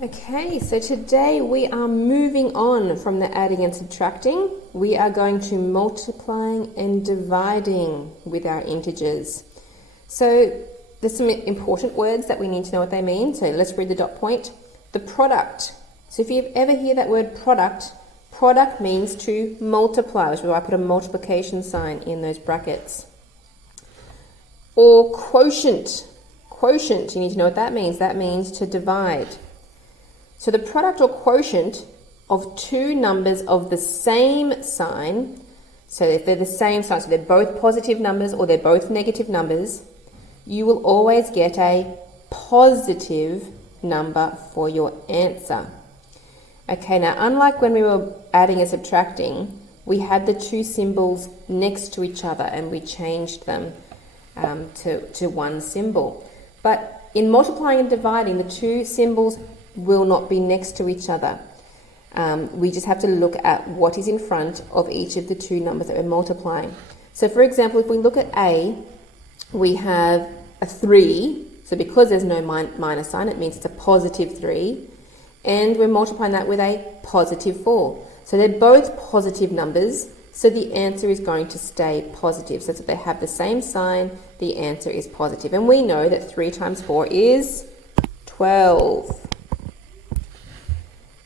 Okay, so today we are moving on from the adding and subtracting. We are going to multiplying and dividing with our integers. So there's some important words that we need to know what they mean. So let's read the dot point. The product. So if you ever hear that word product, product means to multiply, which is why I put a multiplication sign in those brackets. Or quotient. Quotient, you need to know what that means. That means to divide. So the product or quotient of two numbers of the same sign, so if they're the same sign, so they're both positive numbers or they're both negative numbers, you will always get a positive number for your answer. Okay, now unlike when we were adding and subtracting, we had the two symbols next to each other and we changed them to one symbol. But in multiplying and dividing, the two symbols will not be next to each other. We just have to look at what is in front of each of the two numbers that we're multiplying. So for example, if we look at A, we have a 3. So because there's no minus sign, it means it's a positive 3. And we're multiplying that with a positive 4. So they're both positive numbers, so the answer is going to stay positive. So if they have the same sign, the answer is positive. And we know that 3 times 4 is 12.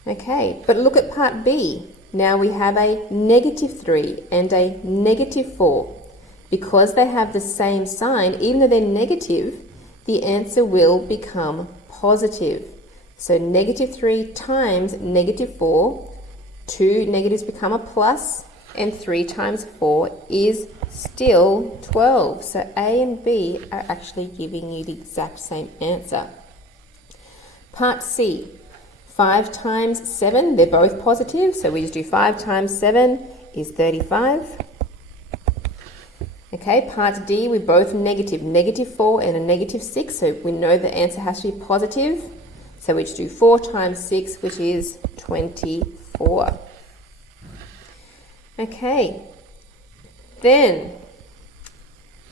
Okay, but look at part B. Now we have a negative 3 and a negative 4. Because they have the same sign, even though they're negative, the answer will become positive. So negative 3 times negative 4, 2 negatives become a plus, and 3 times 4 is still 12. So A and B are actually giving you the exact same answer. Part C. 5 times 7, they're both positive, so we just do 5 times 7 is 35. Okay, part D, we're both negative, negative 4 and a negative 6, so we know the answer has to be positive. So we just do 4 times 6, which is 24. Okay, then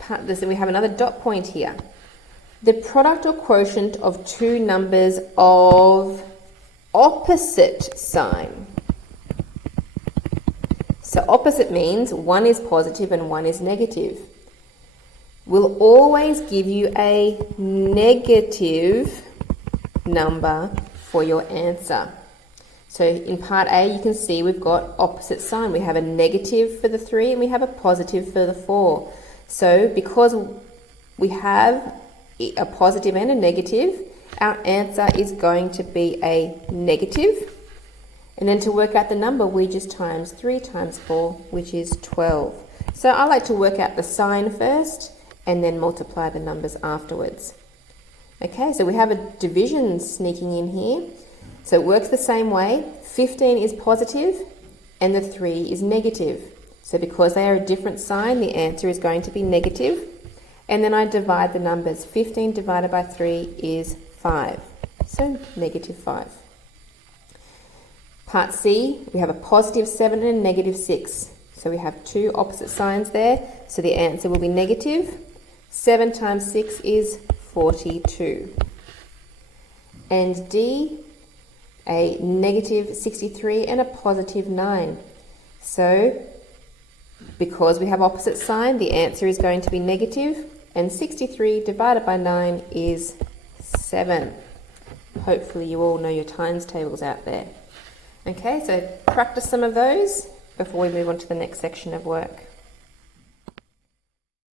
we have another dot point here. The product or quotient of two numbers of opposite sign. So opposite means one is positive and one is negative. We'll always give you a negative number for your answer. So in part A, you can see we've got opposite sign. We have a negative for the 3 and we have a positive for the 4. So because we have a positive and a negative, our answer is going to be a negative. And then to work out the number, we just times 3 times 4, which is 12. So I like to work out the sign first and then multiply the numbers afterwards. Okay, so we have a division sneaking in here. So it works the same way. 15 is positive and the 3 is negative. So because they are a different sign, the answer is going to be negative. And then I divide the numbers. 15 divided by 3 is 5. So negative 5. Part C, we have a positive 7 and a negative 6. So we have two opposite signs there. So the answer will be negative. 7 times 6 is 42. And D, a negative 63 and a positive 9. So because we have opposite sign, the answer is going to be negative. And 63 divided by 9 is 7. Hopefully you all know your times tables out there. Okay, so practice some of those before we move on to the next section of work.